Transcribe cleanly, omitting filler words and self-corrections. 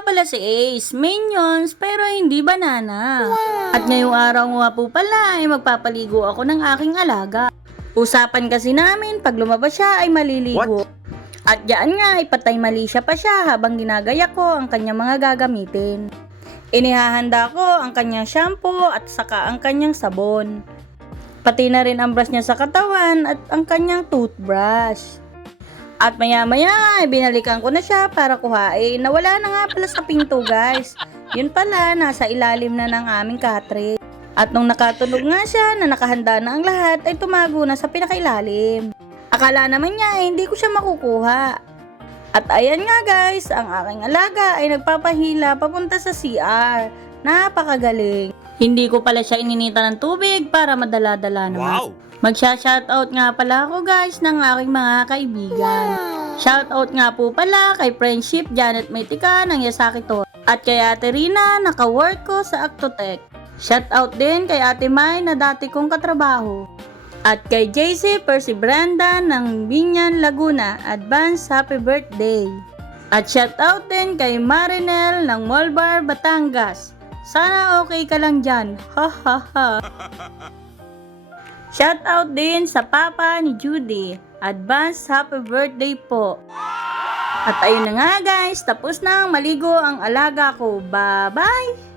nga pala si Ace, Minions, pero hindi banana. At ngayong araw nga po pala ay magpapaligo ako ng aking alaga. Usapan kasi namin pag lumabas siya ay maliligo. At diyan nga ay patay mali siya pa siya habang ginagaya ko ang kanyang mga gagamitin. Inihahanda ko ang kanyang shampoo at saka ang kanyang sabon. Pati na rin ang brush niya sa katawan at ang kanyang toothbrush. At maya-maya ay binalikan ko na siya para kuhain. Nawala na nga pala sa pinto guys. Yun pala, nasa ilalim na ng aming katre. At nung nakatunog nga siya na nakahanda na ang lahat ay tumago na sa pinakailalim. Akala naman niya hindi ko siya makukuha. At ayan nga guys, ang aking alaga ay nagpapahila papunta sa CR. Napakagaling. Hindi ko pala siya ininita ng tubig para madala-dala naman. Wow! Magsha-shoutout nga pala ako guys ng aking mga kaibigan. Shoutout nga po pala kay Friendship Janet Maytika ng Yasaki Tor. At kay Ate Rina na ka-work ko sa Actotech. Shoutout din kay Ate Mai na dati kong katrabaho. At kay JC Percy Branda ng Binyan, Laguna. Advance happy birthday. At shoutout din kay Marinel ng Molbar, Batangas. Sana okay ka lang dyan. Ha ha ha. Shoutout din sa papa ni Judy. Advance happy birthday po. At ayun na nga guys, tapos na maligo ang alaga ko. Bye-bye!